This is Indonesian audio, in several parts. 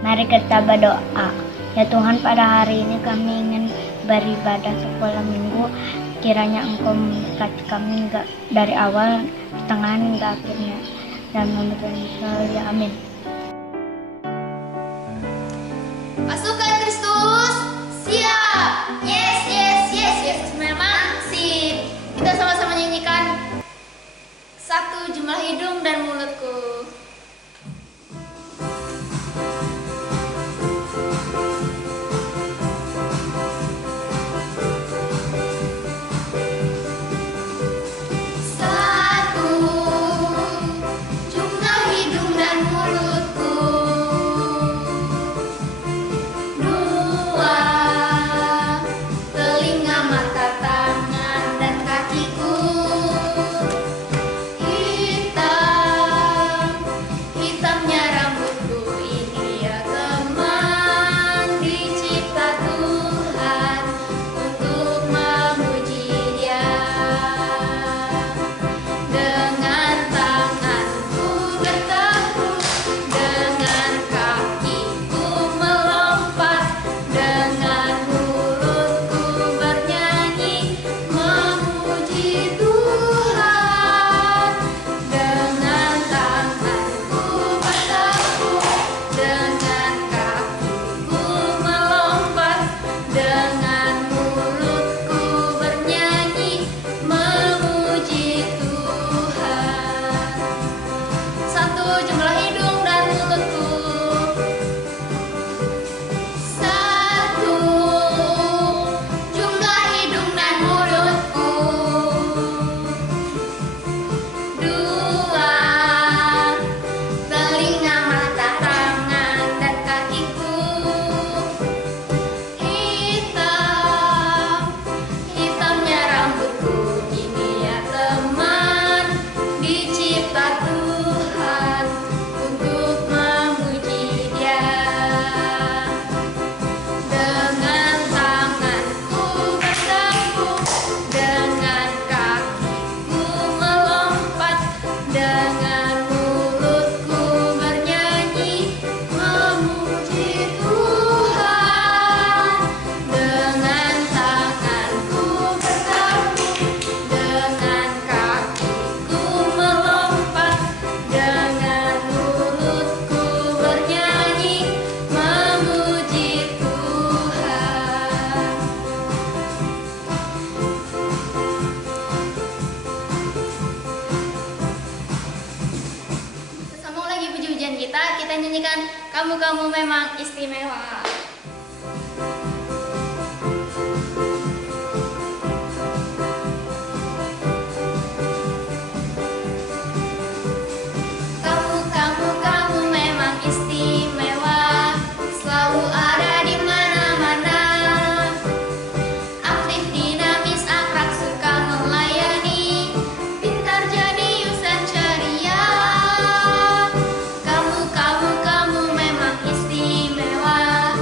Mari kita berdoa. Ya Tuhan, pada hari ini kami ingin beribadah sekolah minggu. Kiranya Engkau memberkati kami dari awal, pertengahan hingga akhirnya. Dan memberikan ya amin. Pasukan Kristus, siap! Yes, yes, yes, yes. Memang sip. Kita sama-sama nyanyikan satu jumlah hidung dan mulutku. Kita nyanyikan Kamu Memang Istimewa. Kamu memang istimewa, selalu ada di mana-mana. Aktif, dinamis, akrab, suka melayani, pintar, jenius dan ceria. Kamu memang istimewa.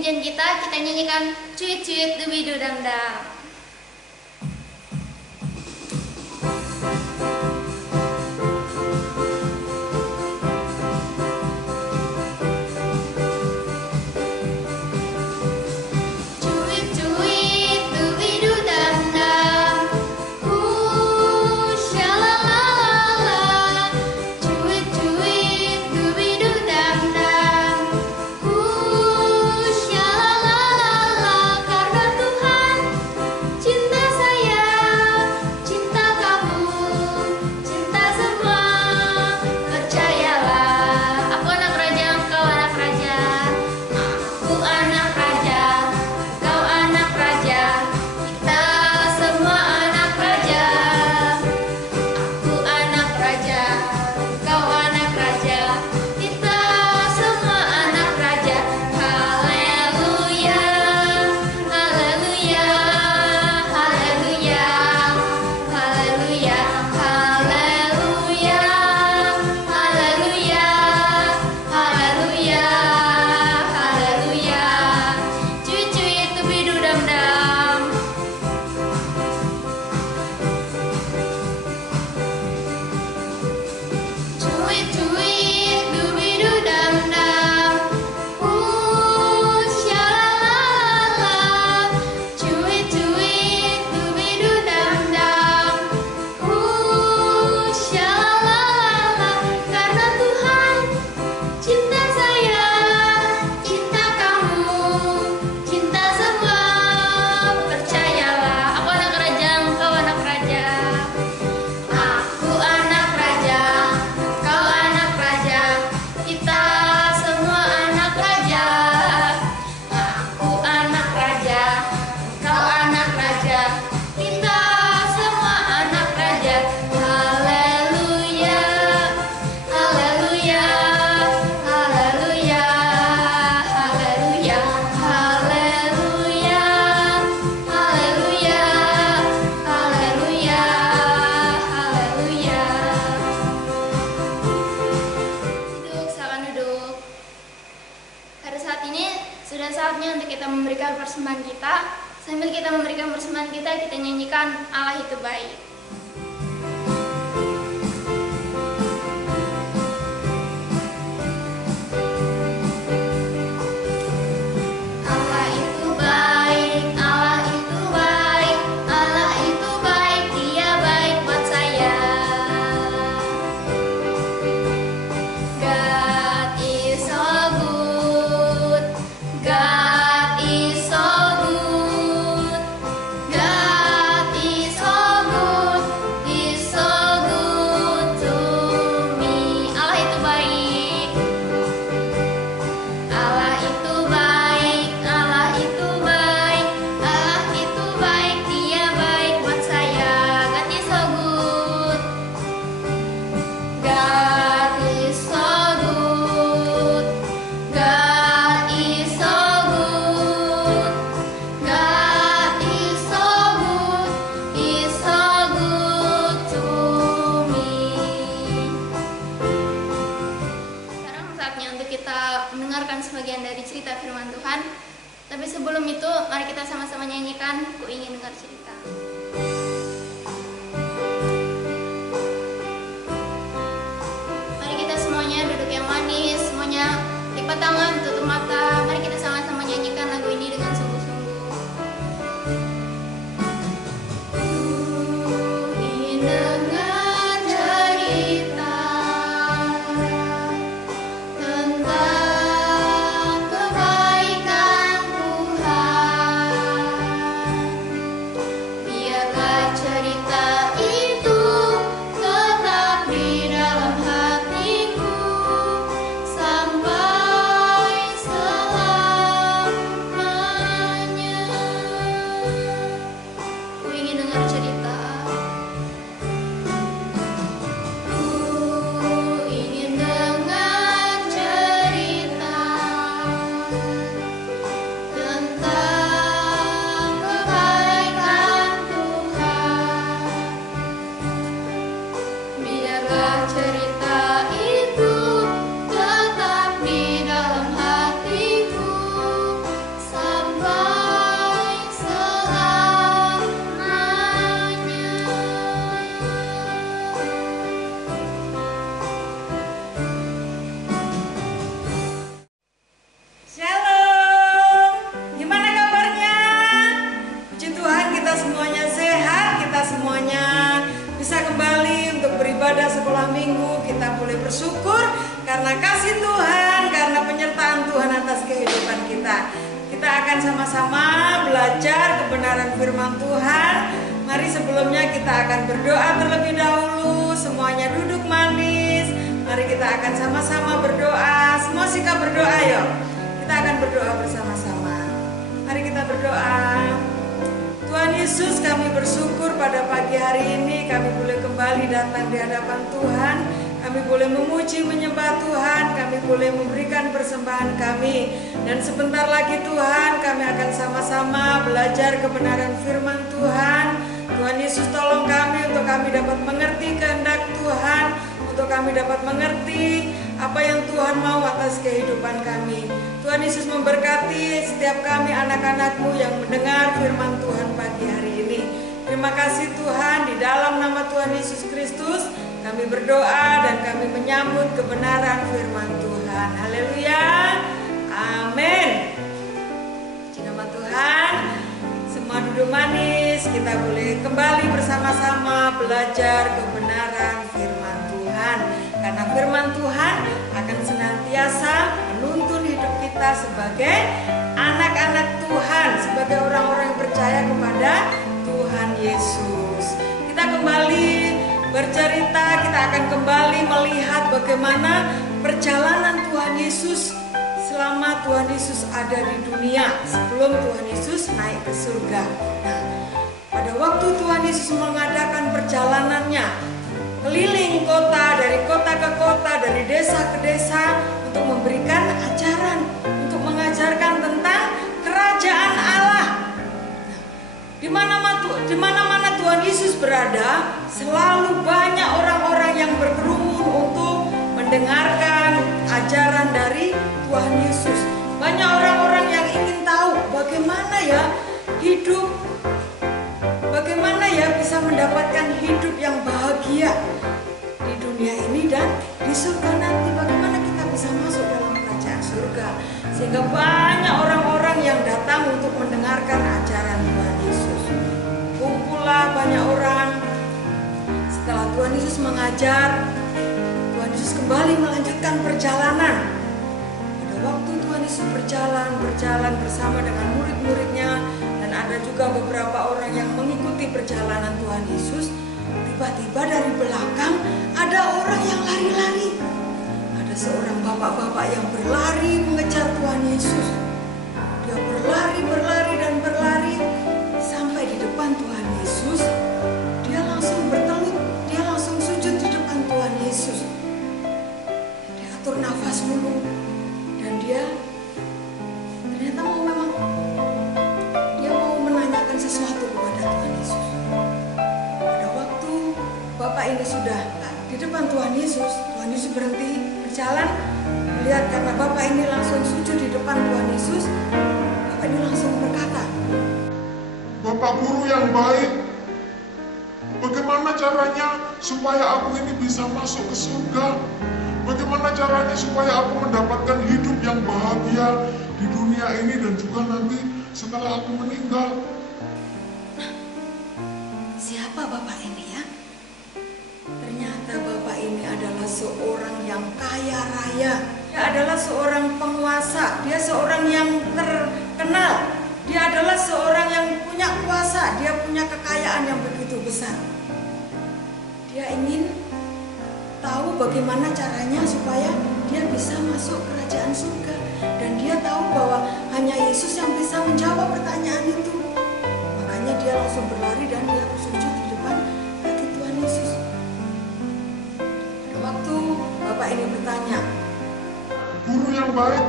pujian kita nyanyikan Cuit Cuit Dubidu Damdam. Memberikan persembahan kita. Sambil kita memberikan persembahan kita nyanyikan Allah Itu Baik. Sebagian dari cerita firman Tuhan. Tapi sebelum itu, mari kita sama-sama nyanyikan Ku Ingin Dengar Cerita. Mari kita semuanya duduk yang manis, semuanya lipat tangan, tutup mata. Mari kita sama-sama nyanyikan lagu ini dengan sungguh-sungguh. Ku ingin dengar cerita beribadah sekolah minggu. Kita boleh bersyukur karena kasih Tuhan, karena penyertaan Tuhan atas kehidupan kita. Kita akan sama-sama belajar kebenaran firman Tuhan. Mari sebelumnya kita akan berdoa terlebih dahulu. Semuanya duduk manis. Mari kita akan sama-sama berdoa. Semua sikap berdoa yuk. Kita akan berdoa bersama-sama. Mari kita berdoa. Tuhan Yesus, kami bersyukur pada pagi hari ini kami boleh kembali datang di hadapan Tuhan. Kami boleh memuji, menyembah Tuhan. Kami boleh memberikan persembahan kami. Dan sebentar lagi Tuhan, kami akan sama-sama belajar kebenaran firman Tuhan. Tuhan Yesus, tolong kami untuk kami dapat mengerti kehendak Tuhan, untuk kami dapat mengerti apa yang Tuhan mau atas kehidupan kami. Tuhan Yesus memberkati setiap kami anak-anak-Mu yang mendengar firman Tuhan pagi hari ini. Terima kasih Tuhan, di dalam nama Tuhan Yesus Kristus kami berdoa dan kami menyambut kebenaran firman Tuhan. Haleluya, amin. Puji nama Tuhan. Semua duduk manis, kita boleh kembali bersama-sama belajar kebenaran firman Tuhan. Karena firman Tuhan akan senantiasa menuntun hidup kita sebagai anak-anak Tuhan, sebagai orang-orang yang percaya kepada Tuhan Yesus. Kita kembali bercerita, kita akan kembali melihat bagaimana perjalanan Tuhan Yesus selama Tuhan Yesus ada di dunia, sebelum Tuhan Yesus naik ke surga. Nah, pada waktu Tuhan Yesus mengadakan perjalanannya keliling kota, dari kota ke kota, dari desa ke desa, untuk memberikan ajaran, untuk mengajarkan tentang kerajaan Allah. Di mana-mana Tuhan Yesus berada, selalu banyak orang-orang yang berkerumun untuk mendengarkan ajaran dari Tuhan Yesus. Banyak orang-orang yang ingin tahu bagaimana ya hidup, bagaimana ya bisa mendapatkan hidup yang bahagia di dunia ini dan di surga nanti. Bagaimana kita bisa masuk dalam kerajaan surga. Sehingga banyak orang-orang yang datang untuk mendengarkan ajaran Tuhan Yesus. Kumpullah banyak orang. Setelah Tuhan Yesus mengajar, Tuhan Yesus kembali melanjutkan perjalanan. Pada waktu Tuhan Yesus berjalan bersama dengan murid-muridnya, dan ada juga beberapa orang yang mengikuti perjalanan Tuhan Yesus. Tiba-tiba dari belakang ada orang yang lari-lari. Ada seorang bapak-bapak yang berlari mengejar Tuhan Yesus. Dia berlari dan berlari sampai di depan Tuhan Yesus. Dia langsung bertelut, dia langsung sujud di depan Tuhan Yesus. Dia atur nafas dulu dan dia ternyata dia mau menanyakan sesuatu kepada Tuhan Yesus. Pada waktu bapak ini sudah di depan Tuhan Yesus berhenti berjalan, melihat karena bapak ini langsung sujud di depan Tuhan Yesus. Bapak ini langsung berkata, "Bapak guru yang baik, bagaimana caranya supaya aku ini bisa masuk ke surga? Bagaimana caranya supaya aku mendapatkan hidup yang bahagia di dunia ini dan juga nanti setelah aku meninggal?" Siapa bapak ini ya? Ternyata bapak ini adalah seorang yang kaya raya. Dia adalah seorang penguasa. Dia seorang yang terkenal. Dia adalah seorang yang punya kuasa. Dia punya kekayaan yang begitu besar. Dia ingin tahu bagaimana caranya supaya dia bisa masuk kerajaan surga. Dan dia tahu bahwa hanya Yesus yang bisa menjawab pertanyaan itu. Makanya dia langsung berlari dan dia sujud di depan kaki Tuhan Yesus. Pada waktu bapak ini bertanya, "Guru yang baik,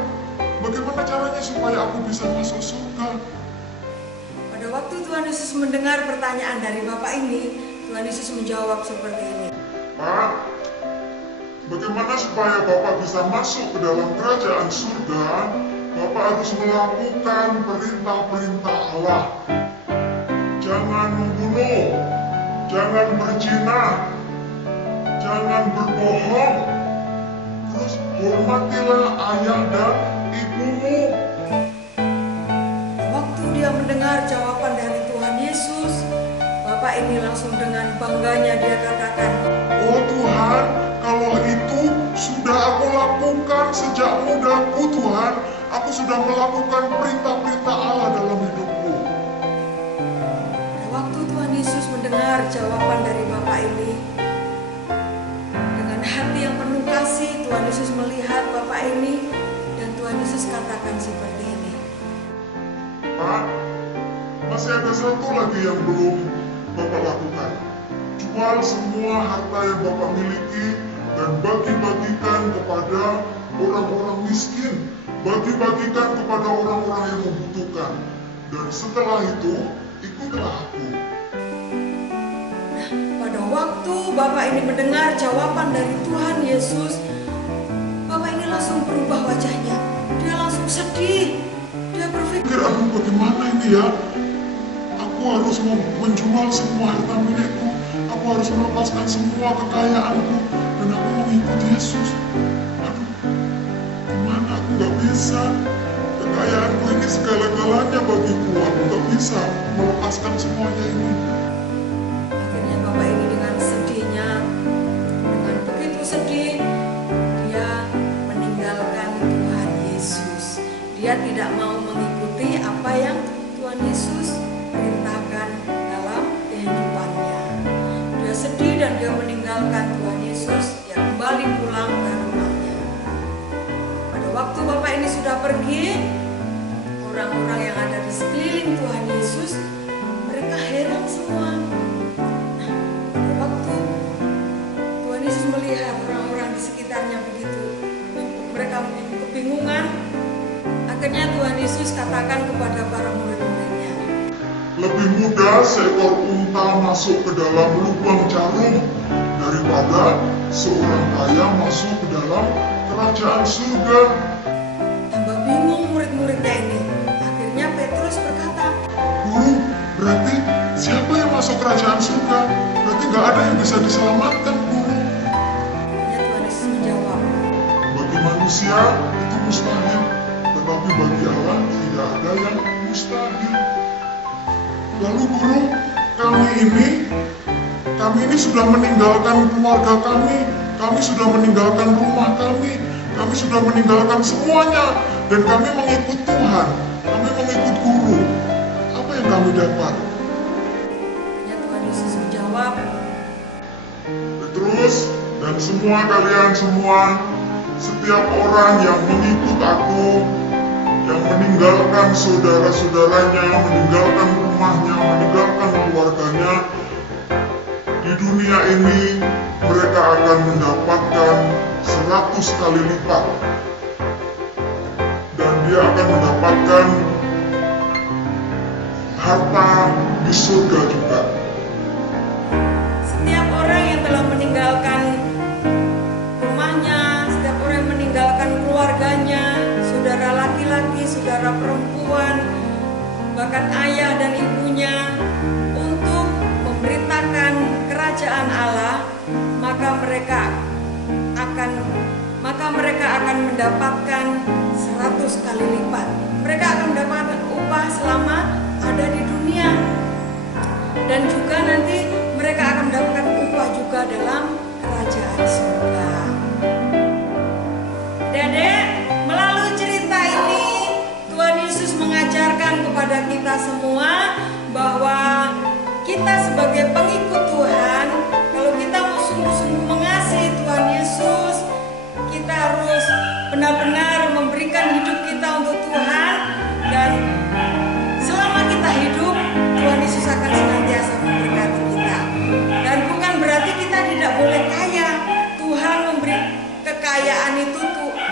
bagaimana caranya supaya aku bisa masuk surga?" Pada waktu Tuhan Yesus mendengar pertanyaan dari bapak ini, Tuhan Yesus menjawab seperti ini. "Pak, bagaimana supaya Bapak bisa masuk ke dalam kerajaan surga? Bapak harus melakukan perintah-perintah Allah. Jangan membunuh, jangan berzina, jangan berbohong, terus hormatilah ayah dan ibumu." Waktu dia mendengar jawaban dari Tuhan Yesus, bapak ini langsung dengan bangganya dia katakan, "Oh Tuhan, aku Tuhan, aku sudah melakukan perintah-perintah Allah dalam hidupku. Pada waktu Tuhan Yesus mendengar jawaban dari Bapak ini, dengan hati yang penuh kasih, Tuhan Yesus melihat Bapak ini, dan Tuhan Yesus katakan seperti ini. Pak, masih ada satu lagi yang belum Bapak lakukan. Jual semua harta yang Bapak miliki dan bagi-bagikan kepada orang-orang miskin. Bagi-bagikan kepada orang-orang yang membutuhkan. Dan setelah itu, ikutlah aku. Nah, pada waktu Bapak ini mendengar jawaban dari Tuhan Yesus, Bapak ini langsung berubah wajahnya. Dia langsung sedih. Dia berpikir, Aduh, bagaimana ini ya? Aku harus menjual semua harta milikku. Aku harus melepaskan semua kekayaanku. Dan aku mengikuti Yesus. Aduh, gimana aku gak bisa? Kekayaanku ini segala-galanya bagiku. Aku gak bisa melepaskan semuanya ini. akhirnya Bapak ini dengan sedihnya, dengan begitu sedih, dia meninggalkan Tuhan Yesus. Dia tidak mau mengikuti apa yang Tuhan Yesus perintahkan dalam kehidupannya. Dia sedih dan dia meninggalkan Tuhan Yesus. Dia kembali pulang ke rumahnya. Pada waktu Bapak ini sudah pergi, orang-orang yang ada di sekeliling Tuhan Yesus, mereka heran semua. Nah, pada waktu Tuhan Yesus melihat orang-orang di sekitarnya begitu, mereka kebingungan. Akhirnya Tuhan Yesus katakan kepada para murid-muridnya, Lebih mudah seekor unta masuk ke dalam lubang jarum daripada seorang kaya masuk ke dalam kerajaan surga. tambah bingung murid-muridnya ini. Akhirnya Petrus berkata, Guru, berarti siapa yang masuk kerajaan surga? Berarti nggak ada yang bisa diselamatkan, Guru. akhirnya Tuhan Yesus menjawab, Bagi manusia itu mustahil, tetapi bagi Allah tidak ada yang mustahil. Lalu Guru, kami ini sudah meninggalkan keluarga kami sudah meninggalkan rumah kami sudah meninggalkan semuanya, dan kami mengikut Tuhan, kami mengikut Guru. Apa yang kami dapat? akhirnya Tuhan Yesus menjawab, Petrus dan semua kalian semua, setiap orang yang mengikut aku, yang meninggalkan saudara-saudaranya, meninggalkan rumahnya, meninggalkan keluarganya, di dunia ini mereka akan mendapatkan 100 kali lipat. Dan dia akan mendapatkan harta di surga juga. setiap orang yang telah meninggalkan rumahnya, setiap orang yang meninggalkan keluarganya, saudara laki-laki, saudara perempuan, bahkan ayah dan ibunya, untuk memberitakan kerajaan Allah, maka mereka akan mendapatkan 100 kali lipat. Mereka akan mendapatkan upah selama ada di dunia, dan juga nanti mereka akan mendapatkan upah juga dalam kerajaan surga. Dedek, melalui cerita ini Tuhan Yesus mengajarkan kepada kita semua bahwa kita sebagai pengikut Tuhan, kalau kita mau sungguh-sungguh mengasihi Tuhan Yesus, kita harus benar-benar memberikan hidup kita untuk Tuhan, dan selama kita hidup, Tuhan Yesus akan senantiasa memberkati kita. Dan bukan berarti kita tidak boleh kaya. Tuhan memberi kekayaan itu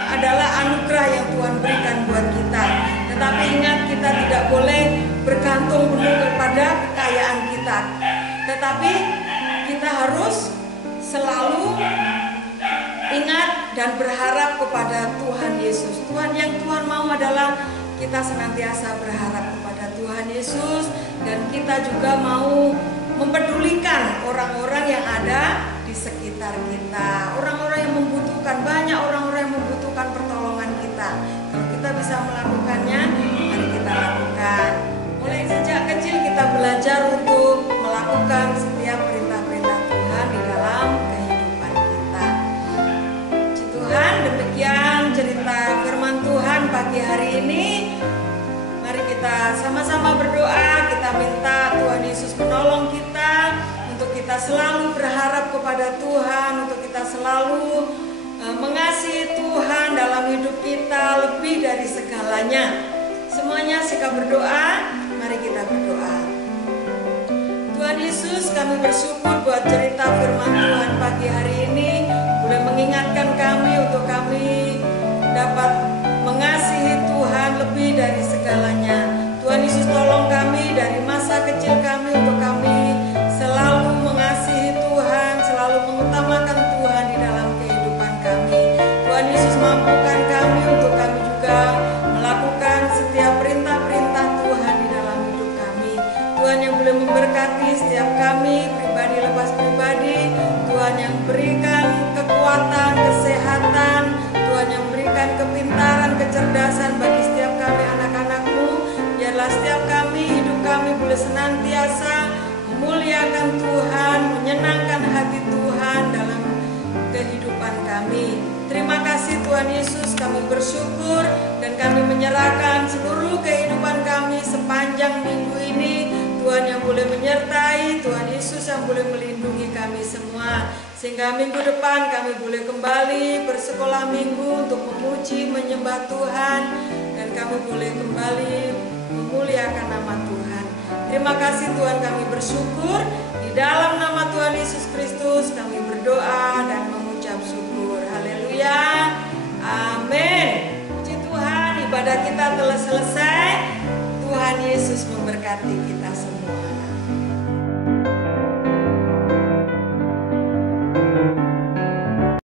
adalah anugerah yang Tuhan berikan buat kita. Tetapi ingat, kita tidak boleh bergantung penuh kepada kekayaan kita. Tetapi kita harus selalu ingat dan berharap kepada Tuhan Yesus. Yang Tuhan mau adalah kita senantiasa berharap kepada Tuhan Yesus, dan kita juga mau mempedulikan orang-orang yang ada di sekitar kita. Orang-orang yang membutuhkan, banyak orang-orang yang membutuhkan pertolongan kita. Kalau kita bisa melakukannya, mari kita lakukan. Mulai sejak kecil kita belajar untuk melakukan setiap perintah-perintah Tuhan di dalam kehidupan kita. Puji Tuhan, demikian cerita firman Tuhan. hari ini, mari kita sama-sama berdoa. Kita minta Tuhan Yesus menolong kita untuk kita selalu berharap kepada Tuhan, untuk kita selalu mengasihi Tuhan dalam hidup kita lebih dari segalanya. Semuanya sikap berdoa, mari kita berdoa. Tuhan Yesus, kami bersyukur buat cerita firman Tuhan pagi hari ini boleh mengingatkan kami untuk kami dapat mengasihi Tuhan lebih dari segalanya. Tuhan Yesus, tolong kami dari masa kecil kami untuk kami selalu mengasihi Tuhan, selalu mengutamakan Tuhan di dalam kehidupan kami. Tuhan Yesus, mampukan kami untuk kami juga melakukan setiap perintah-perintah Tuhan di dalam hidup kami. Tuhan yang boleh memberkati setiap kami pribadi lepas pribadi. Tuhan yang berikan kekuatan, kesehatan. Tuhan yang berikan kepintaran, kecerdasan bagi setiap kami anak-anak-Mu. Biarlah setiap kami, hidup kami boleh senantiasa memuliakan Tuhan, menyenangkan hati Tuhan dalam kehidupan kami. Terima kasih Tuhan Yesus, kami bersyukur dan kami menyerahkan seluruh kehidupan kami sepanjang minggu ini. Tuhan yang boleh menyertai, Tuhan Yesus yang boleh melindungi kami semua. Sehingga minggu depan kami boleh kembali bersekolah minggu untuk memuji, menyembah Tuhan. Dan kami boleh kembali memuliakan nama Tuhan. Terima kasih Tuhan, kami bersyukur. Di dalam nama Tuhan Yesus Kristus kami berdoa dan mengucap syukur. Haleluya. Amin. Puji Tuhan, ibadah kita telah selesai. Tuhan Yesus memberkati kita semua.